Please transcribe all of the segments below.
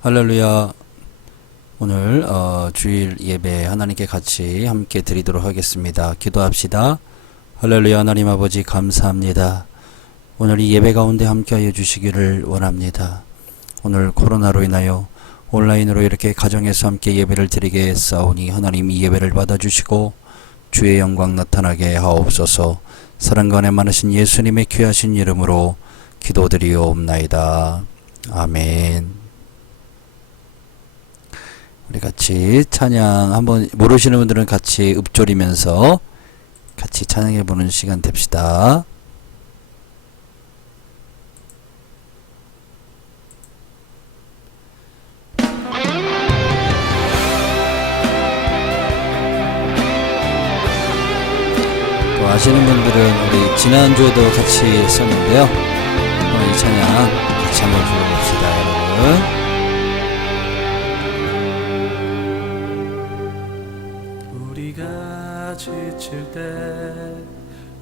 할렐루야. 오늘 주일 예배 하나님께 같이 함께 드리도록 하겠습니다. 기도합시다. 할렐루야. 하나님 아버지 감사합니다. 오늘 이 예배 가운데 함께하여 주시기를 원합니다. 오늘 코로나로 인하여 온라인으로 이렇게 가정에서 함께 예배를 드리게 했사오니 하나님 이 예배를 받아주시고 주의 영광 나타나게 하옵소서. 사랑과 은혜 많으신 예수님의 귀하신 이름으로 기도드리옵나이다. 아멘. 우리 같이 찬양 한번 모르시는 분들은 같이 읊조리면서 같이 찬양해 보는 시간 됩시다. 또 아시는 분들은 우리 지난주에도 같이 했었는데요. 오늘 이 찬양 같이 한번 불러봅시다, 여러분. 지칠 때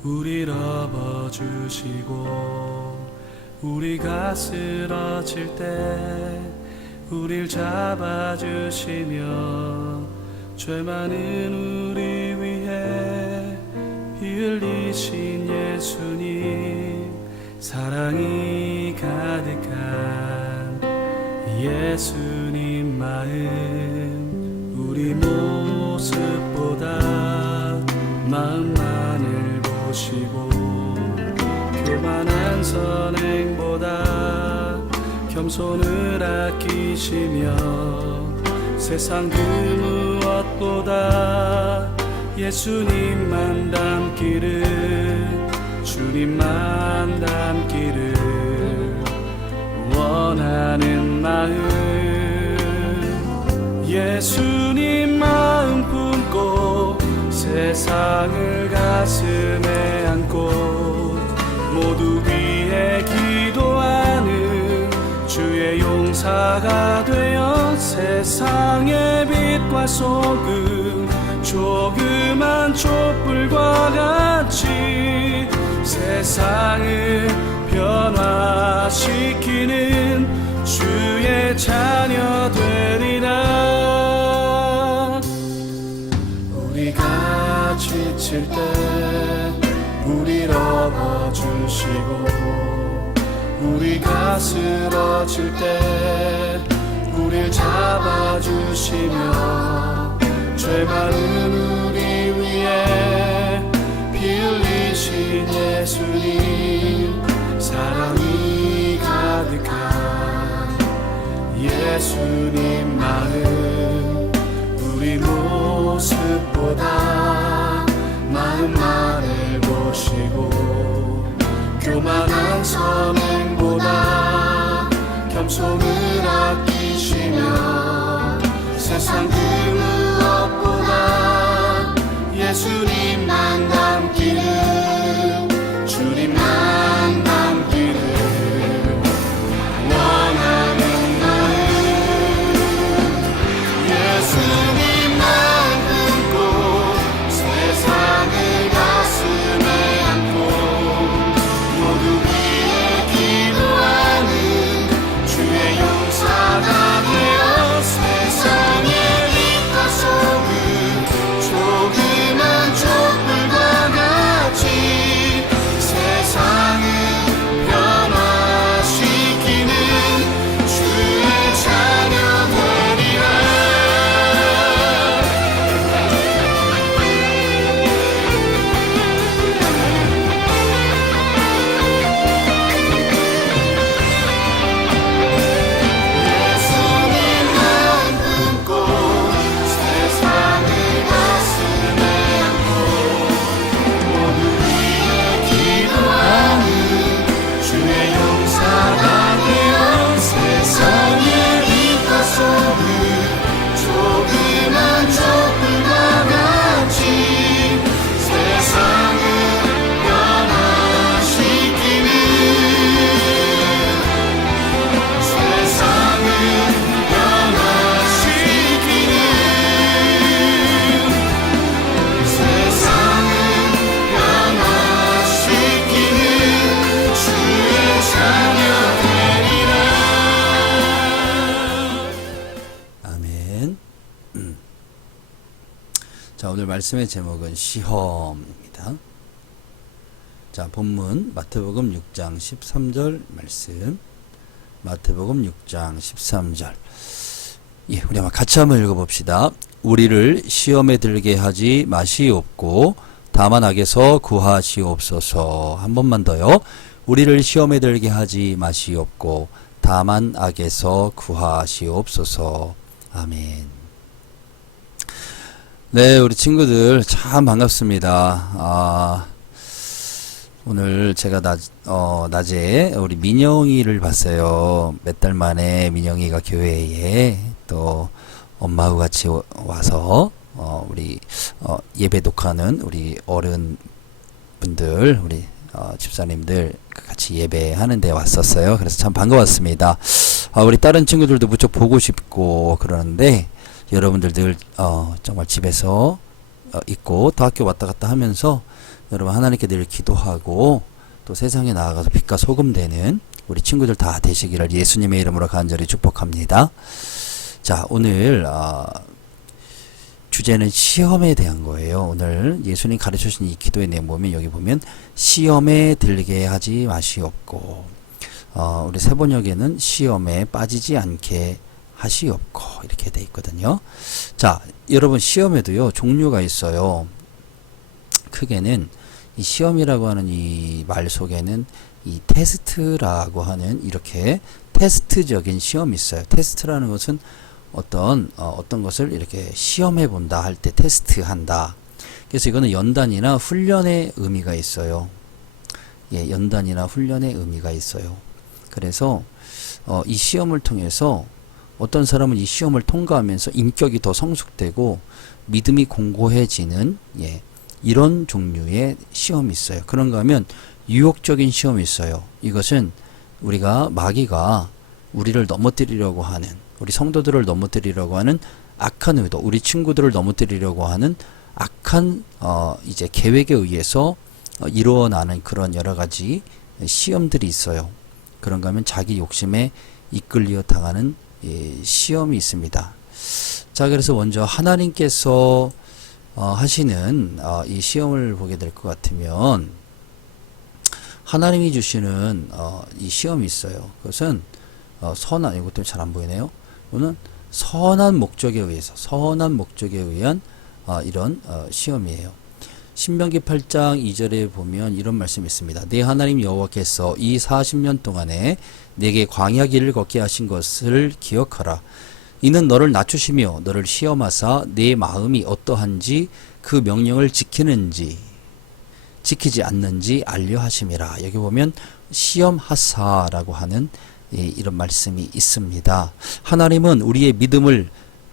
우릴 업어주시고 우리가 쓰러질 때 우릴 잡아주시며 죄 많은 우리 위해 피 흘리신 예수님 사랑이 가득한 예수님 마음 우리 모습보다 마음만을 보시고 교만한 선행보다 겸손을 아끼시며 세상 그 무엇보다 예수님만 닮기를 주님만 닮기를 원하는 마음 예수님 마음 품고 세상을 가슴에 안고 모두 위해 기도하는 주의 용사가 되어 세상의 빛과 소금 조그만 촛불과 같이 세상을 변화시키는 주의 자녀 되리라. 우리가 지칠 때 우릴 업어주시고 우리가 쓰러질 때 우릴 잡아주시며 죄 많은 우리 위해 피 흘리신 예수님 사랑이 가득한 예수님 마음 우리 모습보다 마음만을 보시고 교만한 선행보다 겸손을 아끼시며 세상 그 무엇보다 예수님만 닮기를 주님만 닮기를 원하는 마음 예수님만 품고 세상을 가슴에 안고 모두 위해 기도하는 주의 자, 오늘 말씀의 제목은 시험입니다. 자, 본문 마태복음 6장 13절 말씀. 마태복음 6장 13절. 예, 우리 한번 같이 한번 읽어봅시다. 우리를 시험에 들게 하지 마시옵고 다만 악에서 구하시옵소서. 한 번만 더요. 우리를 시험에 들게 하지 마시옵고 다만 악에서 구하시옵소서. 아멘. 네, 우리 친구들 참 반갑습니다. 오늘 제가 낮에 우리 민영이를 봤어요. 몇 달 만에 민영이가 교회에 또 엄마하고 같이 와서 우리 예배 독하는 우리 어른분들, 우리 집사님들 같이 예배하는 데 왔었어요. 그래서 참 반가웠습니다. 우리 다른 친구들도 무척 보고 싶고 그러는데 여러분들 늘 정말 집에서 있고 또 학교 왔다 갔다 하면서 여러분 하나님께 늘 기도하고 또 세상에 나아가서 빛과 소금 되는 우리 친구들 다 되시기를 예수님의 이름으로 간절히 축복합니다. 자, 오늘 주제는 시험에 대한 거예요. 오늘 예수님 가르쳐 주신 이 기도의 내용 보면 여기 보면 시험에 들게 하지 마시옵고 우리 세번역에는 시험에 빠지지 않게 하시옵고 이렇게 돼 있거든요. 자, 여러분 시험에도요 종류가 있어요. 크게는 이 시험이라고 하는 이 말 속에는 이 테스트라고 하는 이렇게 테스트적인 시험이 있어요. 테스트라는 것은 어떤 것을 이렇게 시험해 본다 할 때 테스트한다. 그래서 이거는 연단이나 훈련의 의미가 있어요. 예, 연단이나 훈련의 의미가 있어요. 그래서 이 시험을 통해서 어떤 사람은 이 시험을 통과하면서 인격이 더 성숙되고 믿음이 공고해지는 이런 종류의 시험이 있어요. 그런가 하면 유혹적인 시험이 있어요. 이것은 우리가 마귀가 우리를 넘어뜨리려고 하는, 우리 성도들을 넘어뜨리려고 하는 악한 의도, 우리 친구들을 넘어뜨리려고 하는 악한 이제 계획에 의해서 일어나는 그런 여러 가지 시험들이 있어요. 그런가 하면 자기 욕심에 이끌려 당하는 시험이 있습니다. 자, 그래서 먼저 하나님께서 하시는 이 시험을 보게 될 것 같으면 하나님이 주시는 이 시험이 있어요. 그것은 선한, 이것도 잘 안 보이네요. 이거는 선한 목적에 의한 이런 시험이에요. 신명기 8장 2절에 보면 이런 말씀이 있습니다. 내 하나님 여호와께서 이 40년 동안에 내게 광야 길을 걷게 하신 것을 기억하라. 이는 너를 낮추시며 너를 시험하사 내 마음이 어떠한지 그 명령을 지키는지 지키지 않는지 알려 하심이라. 여기 보면 시험하사라고 하는 이런 말씀이 있습니다. 하나님은 우리의 믿음을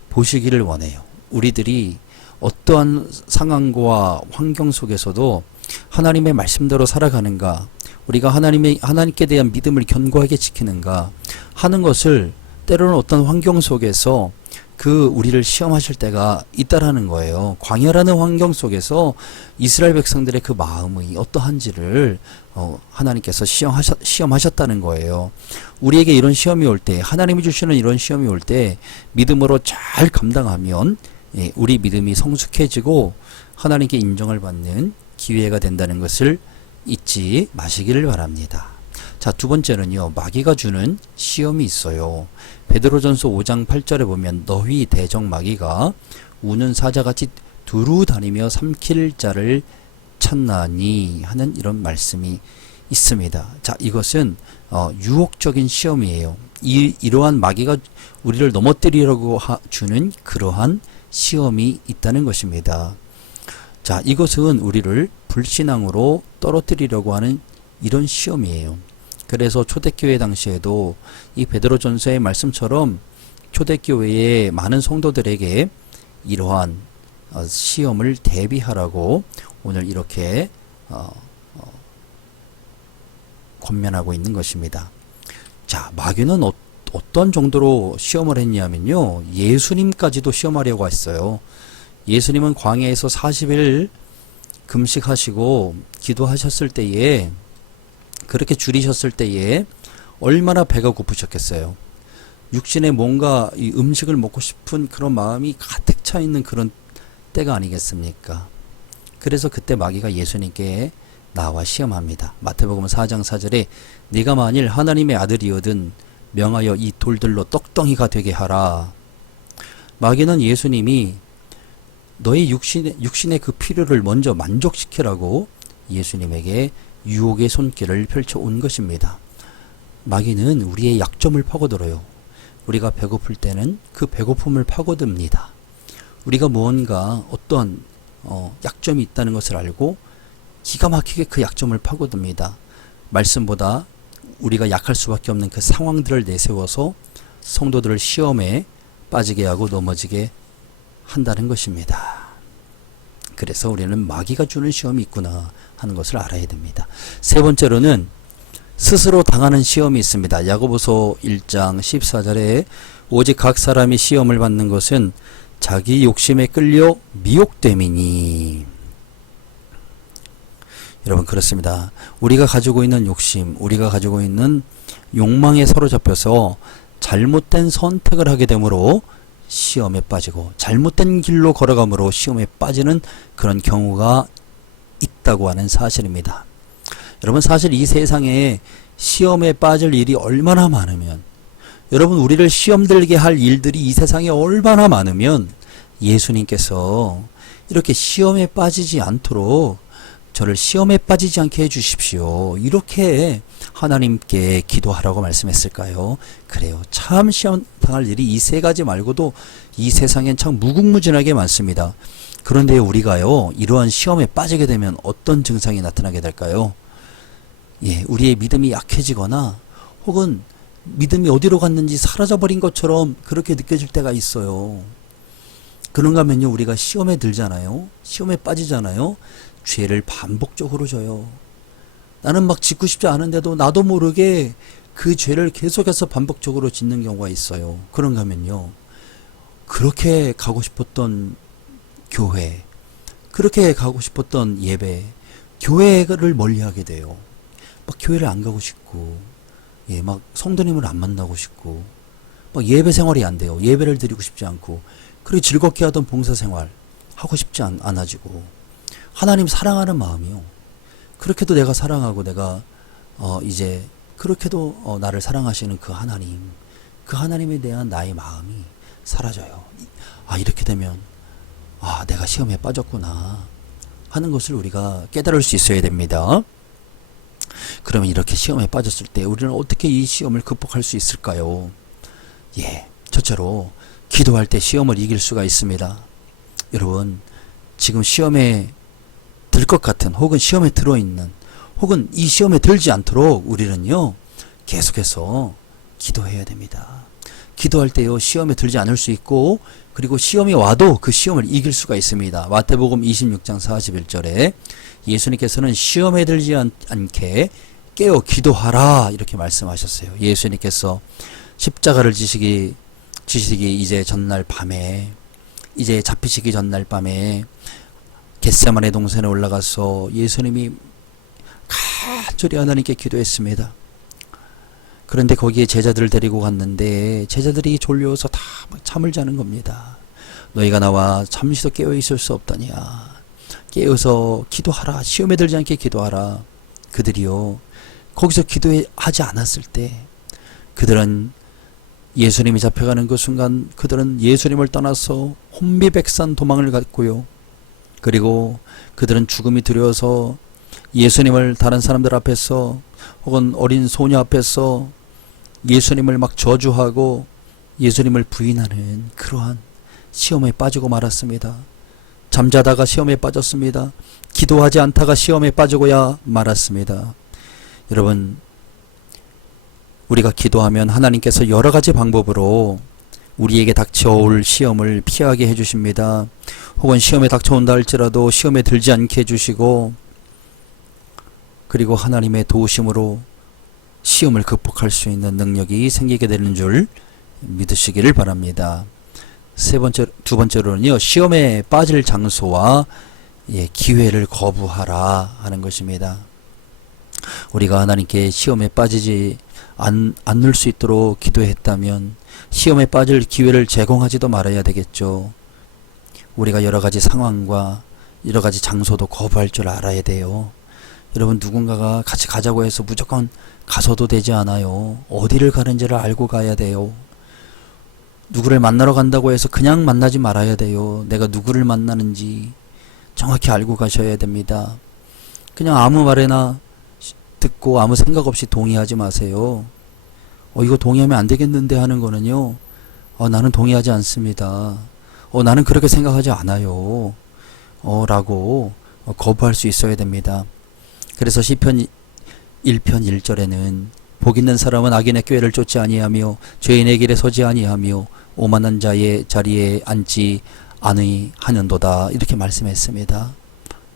보시기를 원해요. 우리들이 어떠한 상황과 환경 속에서도 하나님의 말씀대로 살아가는가, 우리가 하나님께 대한 믿음을 견고하게 지키는가 하는 것을 때로는 어떤 환경 속에서 우리를 시험하실 때가 있다라는 거예요. 광야라는 환경 속에서 이스라엘 백성들의 그 마음이 어떠한지를 하나님께서 시험하셨다는 거예요. 우리에게 이런 시험이 올 때, 하나님이 주시는 이런 시험이 올 때 믿음으로 잘 감당하면 우리 믿음이 성숙해지고 하나님께 인정을 받는 기회가 된다는 것을 잊지 마시기를 바랍니다. 자, 두 번째는요, 마귀가 주는 시험이 있어요. 베드로전서 5장 8절에 보면 너희 대적 마귀가 우는 사자같이 두루 다니며 삼킬 자를 찾나니 하는 이런 말씀이 있습니다. 자, 이것은 유혹적인 시험이에요. 이러한 마귀가 우리를 넘어뜨리려고 주는 그러한 시험이 있다는 것입니다. 자, 이것은 우리를 불신앙으로 떨어뜨리려고 하는 이런 시험이에요. 그래서 초대교회 당시에도 이 베드로전서의 말씀처럼 초대교회의 많은 성도들에게 이러한 시험을 대비하라고 오늘 이렇게 권면하고 있는 것입니다. 자, 마귀는 어떤 정도로 시험을 했냐면요, 예수님까지도 시험하려고 했어요. 예수님은 광야에서 40일 금식하시고 기도하셨을 때에, 그렇게 줄이셨을 때에 얼마나 배가 고프셨겠어요. 육신에 뭔가 이 음식을 먹고 싶은 그런 마음이 가득 차 있는 그런 때가 아니겠습니까? 그래서 그때 마귀가 예수님께 나와 시험합니다. 마태복음 4장 4절에 네가 만일 하나님의 아들이거든 명하여 이 돌들로 떡덩이가 되게 하라. 마귀는 예수님이 너의 육신의 그 필요를 먼저 만족시키라고 예수님에게 유혹의 손길을 펼쳐온 것입니다. 마귀는 우리의 약점을 파고들어요. 우리가 배고플 때는 그 배고픔을 파고듭니다. 우리가 무언가 어떤 약점이 있다는 것을 알고 기가 막히게 그 약점을 파고듭니다. 말씀보다 우리가 약할 수밖에 없는 그 상황들을 내세워서 성도들을 시험에 빠지게 하고 넘어지게 한다는 것입니다. 그래서 우리는 마귀가 주는 시험이 있구나 하는 것을 알아야 됩니다. 세 번째로는 스스로 당하는 시험이 있습니다. 야고보서 1장 14절에 오직 각 사람이 시험을 받는 것은 자기 욕심에 끌려 미혹됨이니. 여러분 그렇습니다. 우리가 가지고 있는 욕심, 우리가 가지고 있는 욕망에 사로잡혀서 잘못된 선택을 하게 되므로 시험에 빠지고 잘못된 길로 걸어감으로 시험에 빠지는 그런 경우가 있다고 하는 사실입니다. 여러분 사실 이 세상에 시험에 빠질 일이 얼마나 많으면, 여러분 우리를 시험 들게 할 일들이 이 세상에 얼마나 많으면 예수님께서 이렇게 시험에 빠지지 않도록 저를 시험에 빠지지 않게 해주십시오, 이렇게 하나님께 기도하라고 말씀했을까요? 그래요. 참 시험 당할 일이 이 세 가지 말고도 이 세상엔 참 무궁무진하게 많습니다. 그런데 우리가요 이러한 시험에 빠지게 되면 어떤 증상이 나타나게 될까요? 우리의 믿음이 약해지거나 혹은 믿음이 어디로 갔는지 사라져버린 것처럼 그렇게 느껴질 때가 있어요. 그런가 하면요 우리가 시험에 들잖아요. 시험에 빠지잖아요. 죄를 반복적으로 져요. 나는 막 짓고 싶지 않은데도 나도 모르게 그 죄를 계속해서 반복적으로 짓는 경우가 있어요. 그런가 하면요 그렇게 가고 싶었던 교회, 그렇게 가고 싶었던 예배, 교회를 멀리하게 돼요. 막 교회를 안 가고 싶고, 막 성도님을 안 만나고 싶고, 막 예배 생활이 안 돼요. 예배를 드리고 싶지 않고, 그리고 즐겁게 하던 봉사 생활 하고 싶지 않아지고, 하나님 사랑하는 마음이요. 그렇게도 내가 사랑하고 내가 이제 그렇게도 나를 사랑하시는 그 하나님에 대한 나의 마음이 사라져요. 이렇게 되면 내가 시험에 빠졌구나 하는 것을 우리가 깨달을 수 있어야 됩니다. 그러면 이렇게 시험에 빠졌을 때 우리는 어떻게 이 시험을 극복할 수 있을까요? 첫째로 기도할 때 시험을 이길 수가 있습니다. 여러분 지금 시험에 들 것 같은, 혹은 시험에 들어있는, 혹은 이 시험에 들지 않도록 우리는요 계속해서 기도해야 됩니다. 기도할 때요 시험에 들지 않을 수 있고, 그리고 시험이 와도 그 시험을 이길 수가 있습니다. 마태복음 26장 41절에 예수님께서는 시험에 들지 않게 깨어 기도하라 이렇게 말씀하셨어요. 예수님께서 십자가를 지시기 이제 전날 밤에, 이제 잡히시기 전날 밤에 겟세마네 동산에 올라가서 예수님이 간절히 하나님께 기도했습니다. 그런데 거기에 제자들을 데리고 갔는데 제자들이 졸려서 다 잠을 자는 겁니다. 너희가 나와 잠시도 깨어 있을 수 없다냐, 깨어서 기도하라, 시험에 들지 않게 기도하라. 그들이요 거기서 기도하지 않았을 때 그들은 예수님이 잡혀가는 그 순간 그들은 예수님을 떠나서 혼비백산 도망을 갔고요. 그리고 그들은 죽음이 두려워서 예수님을 다른 사람들 앞에서 혹은 어린 소녀 앞에서 예수님을 막 저주하고 예수님을 부인하는 그러한 시험에 빠지고 말았습니다. 잠자다가 시험에 빠졌습니다. 기도하지 않다가 시험에 빠지고야 말았습니다. 여러분 우리가 기도하면 하나님께서 여러 가지 방법으로 우리에게 닥쳐올 시험을 피하게 해주십니다. 혹은 시험에 닥쳐온다 할지라도 시험에 들지 않게 해주시고, 그리고 하나님의 도우심으로 시험을 극복할 수 있는 능력이 생기게 되는 줄 믿으시기를 바랍니다. 두 번째로는요, 시험에 빠질 장소와 기회를 거부하라 하는 것입니다. 우리가 하나님께 시험에 빠지지 않을 수 있도록 기도했다면 시험에 빠질 기회를 제공하지도 말아야 되겠죠. 우리가 여러 가지 상황과 여러 가지 장소도 거부할 줄 알아야 돼요. 여러분, 누군가가 같이 가자고 해서 무조건 가서도 되지 않아요. 어디를 가는지를 알고 가야 돼요. 누구를 만나러 간다고 해서 그냥 만나지 말아야 돼요. 내가 누구를 만나는지 정확히 알고 가셔야 됩니다. 그냥 아무 말이나 듣고 아무 생각 없이 동의하지 마세요. 이거 동의하면 안 되겠는데 하는 거는요, 나는 동의하지 않습니다. 나는 그렇게 생각하지 않아요. 라고 거부할 수 있어야 됩니다. 그래서 시편 1편 1절에는 복 있는 사람은 악인의 꾀를 쫓지 아니하며 죄인의 길에 서지 아니하며 오만한 자의 자리에 앉지 아니하는도다, 이렇게 말씀했습니다.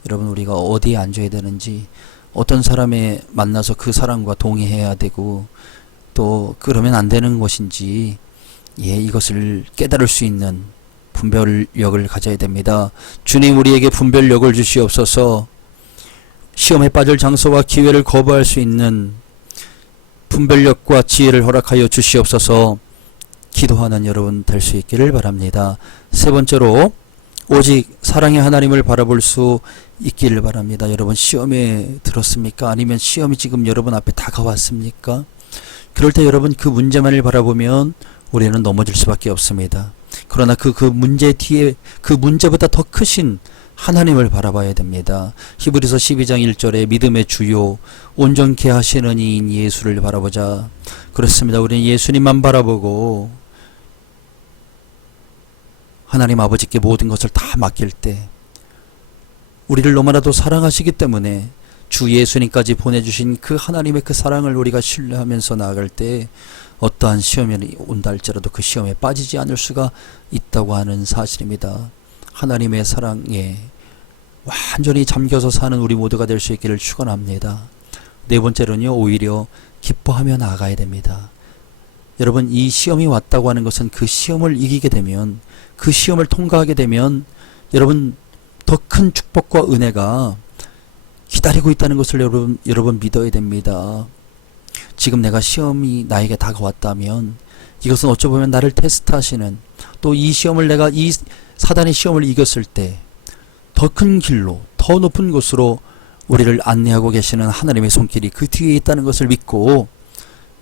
여러분, 우리가 어디에 앉아야 되는지, 어떤 사람에 만나서 그 사람과 동의해야 되고 또 그러면 안 되는 것인지, 이것을 깨달을 수 있는 분별력을 가져야 됩니다. 주님, 우리에게 분별력을 주시옵소서. 시험에 빠질 장소와 기회를 거부할 수 있는 분별력과 지혜를 허락하여 주시옵소서. 기도하는 여러분 될 수 있기를 바랍니다. 세 번째로, 오직 사랑의 하나님을 바라볼 수 있기를 바랍니다. 여러분, 시험에 들었습니까? 아니면 시험이 지금 여러분 앞에 다가왔습니까? 그럴 때 여러분, 그 문제만을 바라보면 우리는 넘어질 수밖에 없습니다. 그러나 그 문제 뒤에, 그 문제보다 더 크신 하나님을 바라봐야 됩니다. 히브리서 12장 1절에 믿음의 주요 온전케 하시는 이인 예수를 바라보자. 그렇습니다. 우리는 예수님만 바라보고 하나님 아버지께 모든 것을 다 맡길 때, 우리를 너무나도 사랑하시기 때문에 주 예수님까지 보내주신 그 하나님의 그 사랑을 우리가 신뢰하면서 나아갈 때, 어떠한 시험이 온다 할지라도 그 시험에 빠지지 않을 수가 있다고 하는 사실입니다. 하나님의 사랑에 완전히 잠겨서 사는 우리 모두가 될 수 있기를 축원합니다. 네 번째로는요, 오히려 기뻐하며 나아가야 됩니다. 여러분, 이 시험이 왔다고 하는 것은 그 시험을 이기게 되면, 그 시험을 통과하게 되면 여러분, 더 큰 축복과 은혜가 기다리고 있다는 것을 여러분 믿어야 됩니다. 지금 내가 시험이 나에게 다가왔다면 이것은 어찌 보면 나를 테스트하시는, 또 이 시험을 내가 이 사단의 시험을 이겼을 때 더 큰 길로, 더 높은 곳으로 우리를 안내하고 계시는 하나님의 손길이 그 뒤에 있다는 것을 믿고,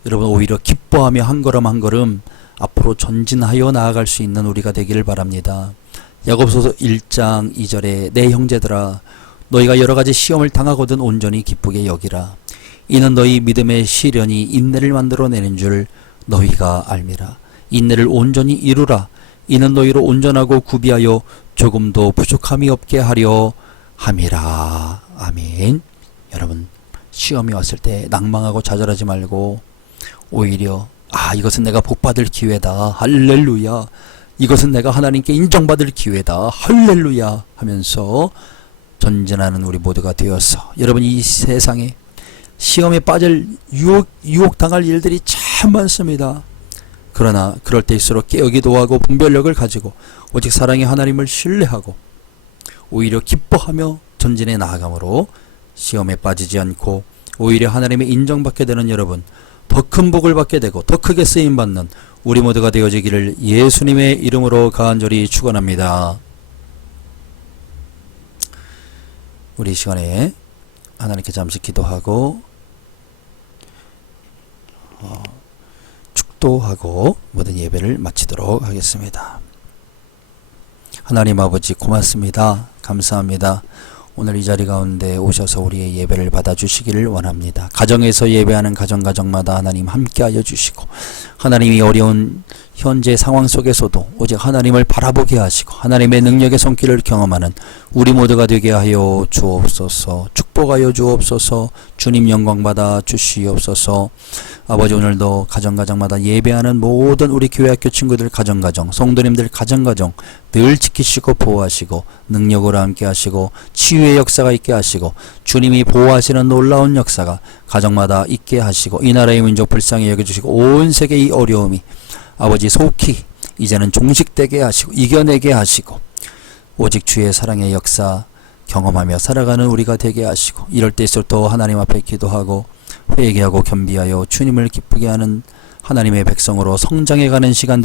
여러분, 오히려 기뻐하며 한 걸음 한 걸음 앞으로 전진하여 나아갈 수 있는 우리가 되기를 바랍니다. 야고보서 1장 2절에 내 형제들아, 너희가 여러 가지 시험을 당하거든 온전히 기쁘게 여기라. 이는 너희 믿음의 시련이 인내를 만들어내는 줄 너희가 알미라. 인내를 온전히 이루라. 이는 너희로 온전하고 구비하여 조금도 부족함이 없게 하려 함이라. 아멘. 여러분, 시험이 왔을 때 낭망하고 좌절하지 말고 오히려 이것은 내가 복받을 기회다. 할렐루야. 이것은 내가 하나님께 인정받을 기회다. 할렐루야 하면서 전진하는 우리 모두가 되어서, 여러분, 이 세상에 시험에 빠질 유혹당할 일들이 참 많습니다. 그러나 그럴 때일수록 깨어기도 하고 분별력을 가지고 오직 사랑의 하나님을 신뢰하고 오히려 기뻐하며 전진해 나아감으로 시험에 빠지지 않고 오히려 하나님의 인정받게 되는 여러분, 더 큰 복을 받게 되고 더 크게 쓰임받는 우리 모두가 되어지기를 예수님의 이름으로 간절히 축원합니다. 우리 시간에 하나님께 잠시 기도하고 축도하고 모든 예배를 마치도록 하겠습니다. 하나님 아버지, 고맙습니다. 감사합니다. 오늘 이 자리 가운데 오셔서 우리의 예배를 받아주시기를 원합니다. 가정에서 예배하는 가정마다 하나님 함께하여 주시고, 하나님이 어려운 현재 상황 속에서도 오직 하나님을 바라보게 하시고 하나님의 능력의 손길을 경험하는 우리 모두가 되게 하여 주옵소서. 축복하여 주옵소서. 주님 영광 받아 주시옵소서. 아버지, 오늘도 가정마다 예배하는 모든 우리 교회학교 친구들 가정, 성도님들 가정 늘 지키시고 보호하시고 능력으로 함께 하시고 치유의 역사가 있게 하시고 주님이 보호하시는 놀라운 역사가 가정마다 있게 하시고 이 나라의 민족 불쌍히 여겨주시고 온 세계의 어려움이 아버지 속히 이제는 종식되게 하시고 이겨내게 하시고 오직 주의 사랑의 역사 경험하며 살아가는 우리가 되게 하시고, 이럴 때일수록 또 하나님 앞에 기도하고 회개하고 겸비하여 주님을 기쁘게 하는 하나님의 백성으로 성장해가는 시간